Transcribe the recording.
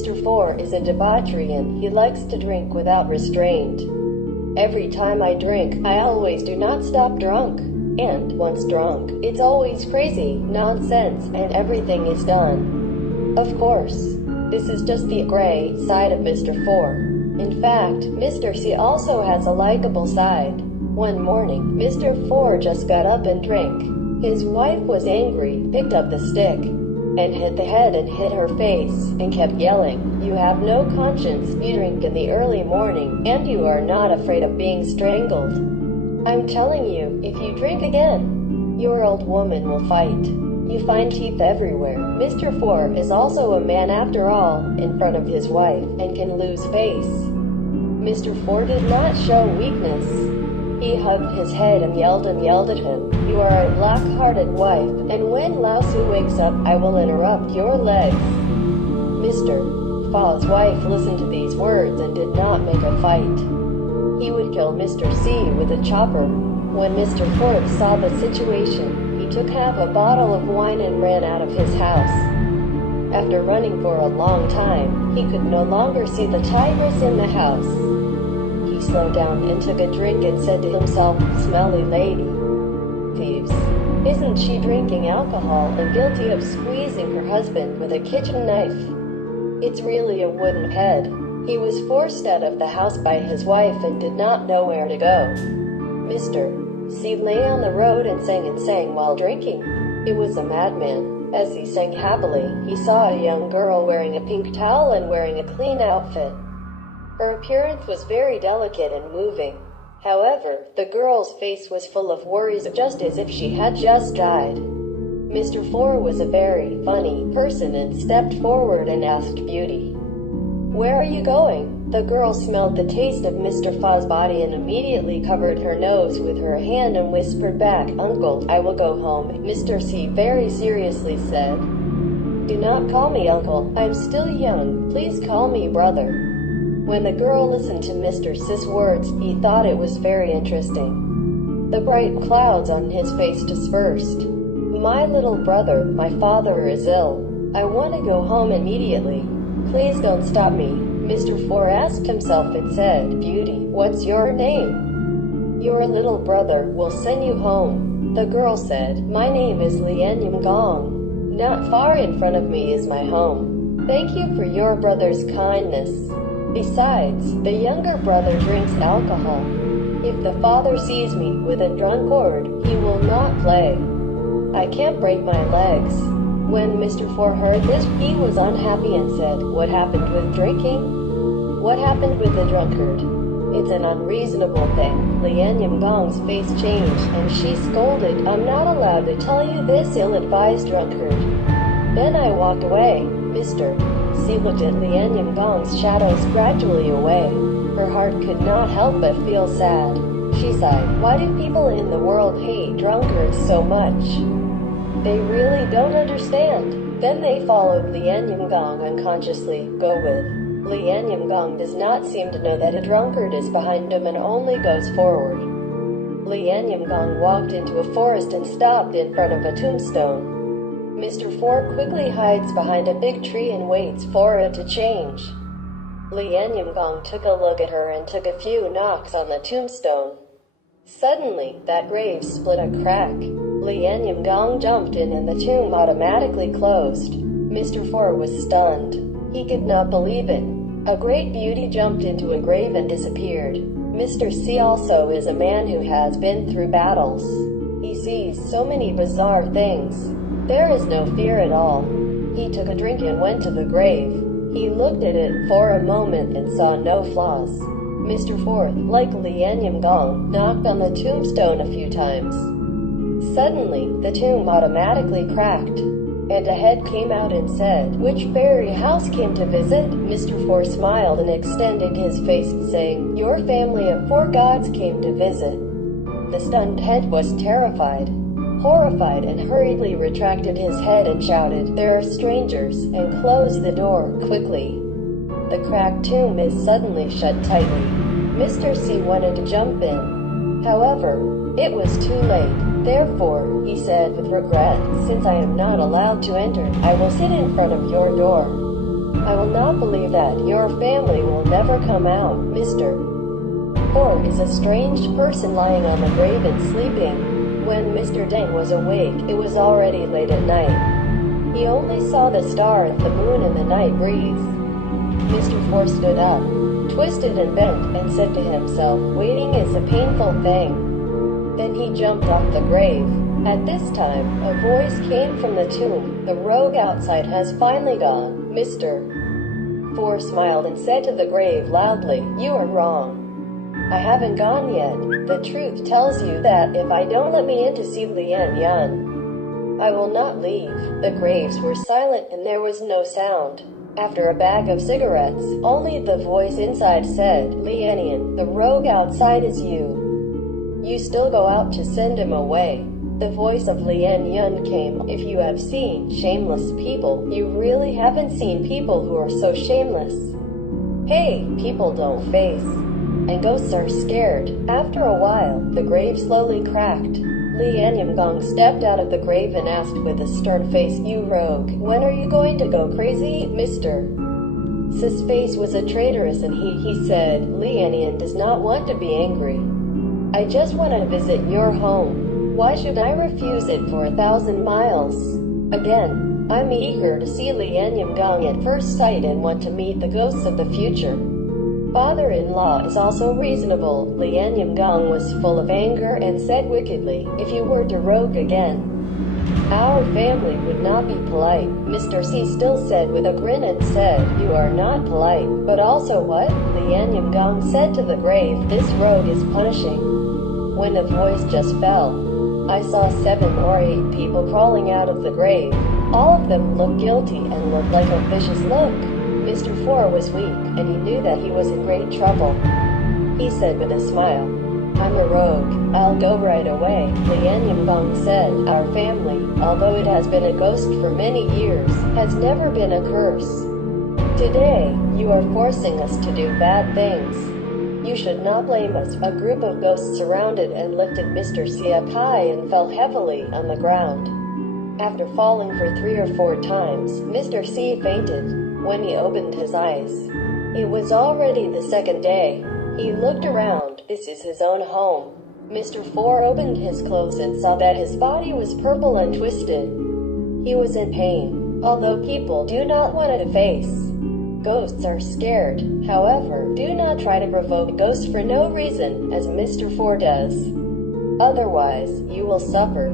Mr. 4 is a debauchery and he likes to drink without restraint. Every time I drink, I always do not stop drunk. And once drunk, it's always crazy, nonsense, and everything is done. Of course, this is just the gray side of Mr. 4. In fact, Mr. C also has a likable side. One morning, Mr. 4 just got up and drank. His wife was angry, picked up the stick, and hit the head and hit her face, and kept yelling, "You have no conscience, you drink in the early morning, and you are not afraid of being strangled. I'm telling you, if you drink again, your old woman will fight." You find teeth everywhere. Mr. 4 is also a man after all, in front of his wife, and can lose face. Mr. 4 did not show weakness. He hugged his head and yelled at him, "You are a black-hearted wife, and when Laosu wakes up, I will interrupt your legs." Mr. Fa's wife listened to these words and did not make a fight. He would kill Mr. C with a chopper. When Mr. 4 saw the situation, he took half a bottle of wine and ran out of his house. After running for a long time, he could no longer see the tigress in the house. He slowed down and took a drink and said to himself, "Smelly lady. Thieves. Isn't she drinking alcohol and guilty of squeezing her husband with a kitchen knife? It's really a wooden head." He was forced out of the house by his wife and did not know where to go. Mr. C lay on the road and sang while drinking. He was a madman. As he sang happily, he saw a young girl wearing a pink towel and wearing a clean outfit. Her appearance was very delicate and moving. However, the girl's face was full of worries, just as if she had just died. Mr. 4 was a very funny person and stepped forward and asked Beauty, "Where are you going?" The girl smelled the taste of Mr. Fa's body and immediately covered her nose with her hand and whispered back, "Uncle, I will go home." Mr. C very seriously said, "Do not call me uncle. I'm still young. Please call me brother." When the girl listened to Mr. C's words, he thought it was very interesting. The bright clouds on his face dispersed. "My little brother, my father is ill. I want to go home immediately. Please don't stop me." Mr. 4 asked himself and said, "Beauty, what's your name?" "Your little brother will send you home." The girl said, "My name is Lianyam Gong. Not far in front of me is my home. Thank you for your brother's kindness. Besides, the younger brother drinks alcohol. If the father sees me with a drunkard, he will not play. I can't break my legs." When Mr. 4 heard this, he was unhappy and said, "What happened with drinking? What happened with the drunkard? It's an unreasonable thing." Lianyam Gong's face changed, and she scolded, "I'm not allowed to tell you this ill-advised drunkard." Then I walked away. Mr. C looked at Lianyam Gong's shadows gradually away. Her heart could not help but feel sad. She sighed, "Why do people in the world hate drunkards so much? They really don't understand." Then they followed Lianyam Gong unconsciously. Go with. Lianyam Gong does not seem to know that a drunkard is behind him and only goes forward. Lianyam Gong walked into a forest and stopped in front of a tombstone. Mr. 4 quickly hides behind a big tree and waits for it to change. Lianyam Gong took a look at her and took a few knocks on the tombstone. Suddenly, that grave split a crack. Lianyam Gong jumped in and the tomb automatically closed. Mr. 4 was stunned. He could not believe it. A great beauty jumped into a grave and disappeared. Mr. C also is a man who has been through battles. He sees so many bizarre things. There is no fear at all. He took a drink and went to the grave. He looked at it for a moment and saw no flaws. Mr. 4, like Lianyam Gong, knocked on the tombstone a few times. Suddenly, the tomb automatically cracked, and a head came out and said, "Which fairy house came to visit?" Mr. 4 smiled and extended his face, saying, "Your family of 4 gods came to visit." The stunned head was terrified, horrified, and hurriedly retracted his head and shouted, "There are strangers," and closed the door quickly. The cracked tomb is suddenly shut tightly. Mr. C wanted to jump in. However, it was too late. Therefore, he said with regret, "Since I am not allowed to enter, I will sit in front of your door." I will not believe that. Your family will never come out. Mr. 4 is a strange person lying on the grave and sleeping. When Mr. Deng was awake, it was already late at night. He only saw the stars, the moon, and the night breeze. Mr. 4 stood up, twisted and bent, and said to himself, waiting is a painful thing. Then he jumped off the grave. At this time, a voice came from the tomb. The rogue outside has finally gone. Mr. 4 smiled and said to the grave loudly, you are wrong. I haven't gone yet. The truth tells you that if I don't let me in to see Lian Yun, I will not leave. The graves were silent and there was no sound. After a bag of cigarettes, only the voice inside said, Lian Yun, the rogue outside is you. You still go out to send him away. The voice of Lian Yun came. If you have seen shameless people, you really haven't seen people who are so shameless. Hey, people don't face. And ghosts are scared. After a while, the grave slowly cracked. Lian Yamgong stepped out of the grave and asked with a stern face, you rogue, when are you going to go crazy? Mr. Sis' face was a traitorous and he said, Lian Yan does not want to be angry. I just want to visit your home. Why should I refuse it for 1,000 miles? Again, I'm eager to see Lian Yamgong at first sight and want to meet the ghosts of the future. Father-in-law is also reasonable. Lian Yamgong was full of anger and said wickedly, if you were to rogue again, our family would not be polite. Mr. C still said with a grin and said, you are not polite, but also what? Lian Yamgong said to the grave, this rogue is punishing. When the voice just fell, I saw 7 or 8 people crawling out of the grave. All of them looked guilty and looked like a vicious look. Mr. 4 was weak, and he knew that he was in great trouble. He said with a smile, I'm a rogue. I'll go right away. Lian Yamgong said, our family, although it has been a ghost for many years, has never been a curse. Today, you are forcing us to do bad things. You should not blame us. A group of ghosts surrounded and lifted Mr. C up high and fell heavily on the ground. After falling for 3 or 4 times, Mr. C fainted. When he opened his eyes, it was already the second day. He looked around. This is his own home. Mr. 4 opened his clothes and saw that his body was purple and twisted. He was in pain. Although people do not want to face ghosts are scared. However, do not try to provoke ghosts for no reason, as Mr. 4 does. Otherwise, you will suffer.